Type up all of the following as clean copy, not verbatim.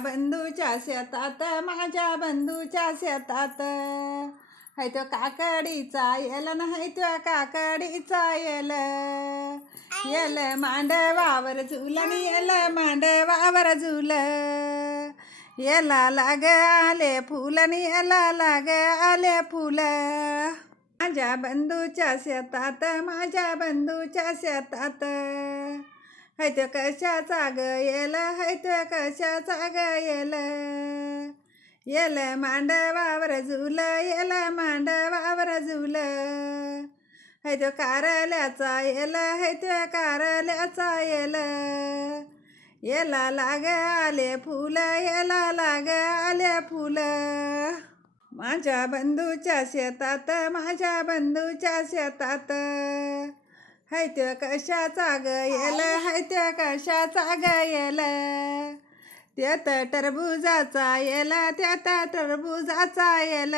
बंधूच्या शेतात माझ्या बंधूच्या शेतात हाय तो काकडीचा येल नाही तो काकडीचा येल येल मांडवावर झुलन येल मांडवावर झुल येला लाग आले फुलन येला लाग आले फुल माझ्या बंधूच्या शेतात माझ्या बंधूच्या शेतात हाय तो कशाचा ग येल हाय तो कशाचा ग येल येल मांडवावर झुल येल मांडवावर झुल हाय तो कारल्याचा येल हाय तो कारल्याचा येल येला लाग आले फुल येला लाग आले फुल माझ्या बंधूच्या शेतात माझ्या बंधूच्या शेतात हाय तो कशाचा ग येल हाय तो कशाचा ग येल त्यात टरबुजाचा येल त्यात टरबुजाचा येल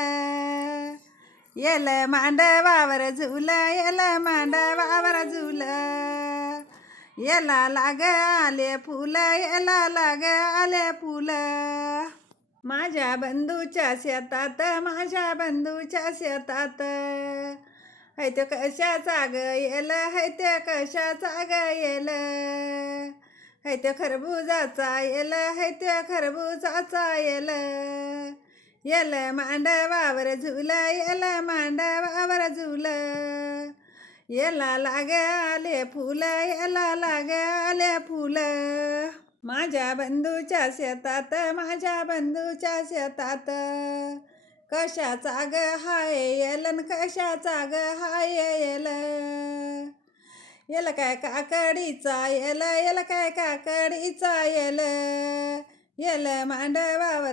येल मांडवावर झुल येल मांडवावर झुल येला लाग आले फुल येला लाग आले फुल माझ्या बंधूच्या शेतात माझ्या बंधूच्या शेतात हाय तो कशाचा ग येल हाय तो कशाचा ग येल हाय तो खरबुजाचा येल हाय तो खरबुजाचा येल येल मांडवावर झुल येल मांडवावर झुल येला लाग आले फुल येला लाग आले फुल माझ्या बंधूच्या शेतात माझ्या बंधूच्या शेतात कशाचा ग हाय येलन कशाचा ग हाय येल येल काय काकडीचा येल येल काय काकडीचा येल येल मांडवावर